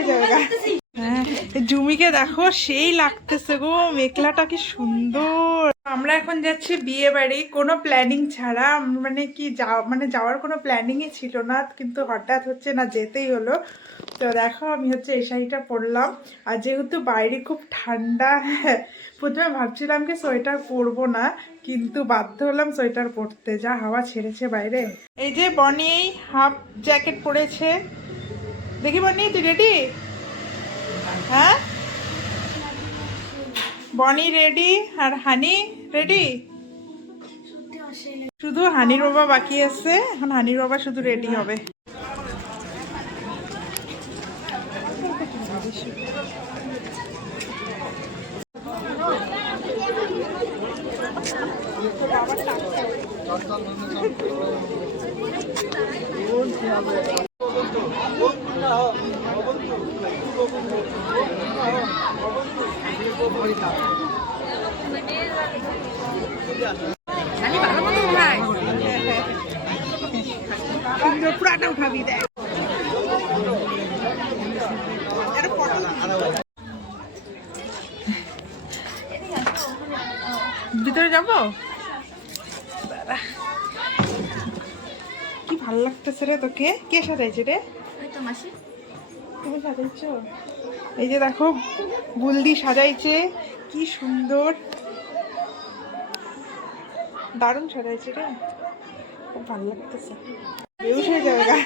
হয়ে যাবে গা। হ্যাঁ, জুমিকে দেখো সেই লাগতেছে গো, মেঘলাটা কি সুন্দর। আমরা এখন যাচ্ছি বিয়ে বাড়ি, কোনো প্ল্যানিং ছাড়া। মানে কি যাওয়ার কোনো প্ল্যানিংই ছিল না, কিন্তু হঠাৎ হচ্ছে না যেতেই হলো। তো দেখো আমি হচ্ছে এই শাড়িটা পরলাম, আর যেহেতু বাইরে খুব ঠান্ডা, হ্যাঁ প্রথমে ভাবছিলাম কি সোয়েটার পরবো না, কিন্তু বাধ্য হলাম সোয়েটার পরতে, যা হাওয়া ছেড়েছে বাইরে। এই যে বনি হাফ জ্যাকেট পরেছে, দেখি বনি তুই রেডি? হ্যাঁ বনি রেডি, আর হানি রেডি? শুধু হানির বাবা বাকি আছে, এখন হানির বাবা শুধু রেডি হবে। পুরাটা উঠাবি দেখ। ভিতরে যাবো, কি ভাল লাগতেছে রে তোকে। কে সাজাইছে রে? তুমি সাজাইছো? এই যে দেখো বুলদি সাজাইছে, কি সুন্দর, দারুণ সাজাইছে রে, খুব ভালো লাগতেছে। বেউস হয়ে যাবে গা।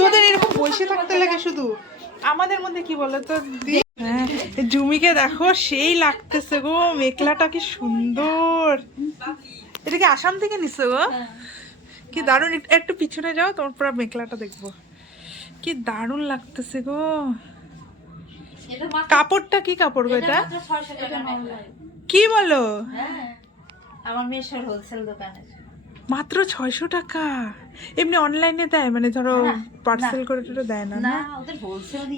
তোদের এরকম বসে থাকতে লাগে শুধু, আমাদের মধ্যে কি বলতো দি। হ্যাঁ, জুমিকে দেখো সেই লাগতেছে গো, মেঘলাটা কি সুন্দর। এটা কি আসাম থেকে নিছো গো? কি দারুণ, একটু পিছনে যাও, তোমার পুরো মেঘলাটা দেখবো, কি দারুণ লাগতেছে গো। কাপড়টা কি কাপড় গো এটা? কি বলো? আমার মেয়ের হোলসেল দোকানে মাত্র 600 টাকা? এমনি অনলাইনে দেয়, মানে ধরো পার্সেল করে তো দেয় না? না,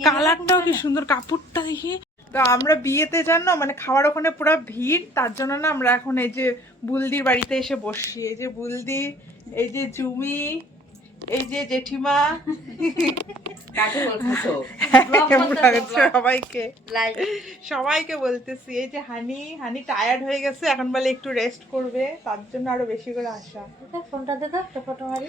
কালারটাও কি সুন্দর, কাপড়টা দেখি। তো আমরা বিয়েতে জানো মানে খাওয়ার ওখানে পুরো ভিড়, তার জন্য না আমরা এখন এই যে বুলদির বাড়িতে এসে বসছি। এই যে বুলদি, এই যে জুমি, এই যে জেঠিমা, সবাইকে বলতেছি। এই যে হানি টায়ার্ড হয়ে গেছে, এখন বলে একটু রেস্ট করবে, তার জন্য আরো বেশি করে আসা। ফোনটা দে তো, ফটো মারি।